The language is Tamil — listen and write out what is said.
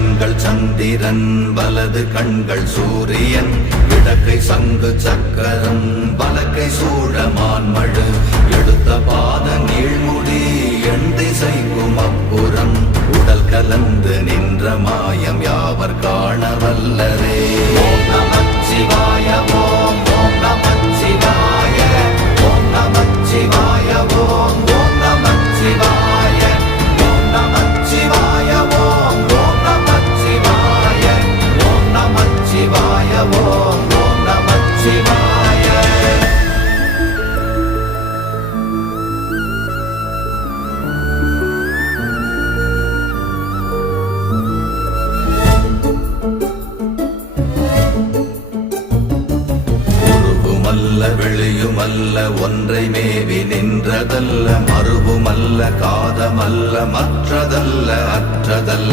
கண்கள் சந்திரன் வலது கண்கள் சூரியன் இடக்கை சங்கு சக்கரம் வலக்கை சூழமான்மழு எடுத்த பாத நீழ்முடி எண் திசைக்கும் அப்புறம் உடல் கலந்து நின்ற மாயம் யாவர் காண வல்லரே. ஓம் நமச்சிவாய ஓம் ஓம் நமச்சிவாய ஓம் நமச்சிவாய ஓம் ஓம் நமச்சிவாய ஓம் நமச்சிவாய ஓம் ஓம் நமச்சிவாய ஓம் நமச்சிவாய ஓம் ஓம் நமச்சிவாய. வெளியுமல்ல ஒன்றை மேவி நின்றதல்ல மறுவுமல்ல காதமல்ல மற்றதல்ல அற்றதல்ல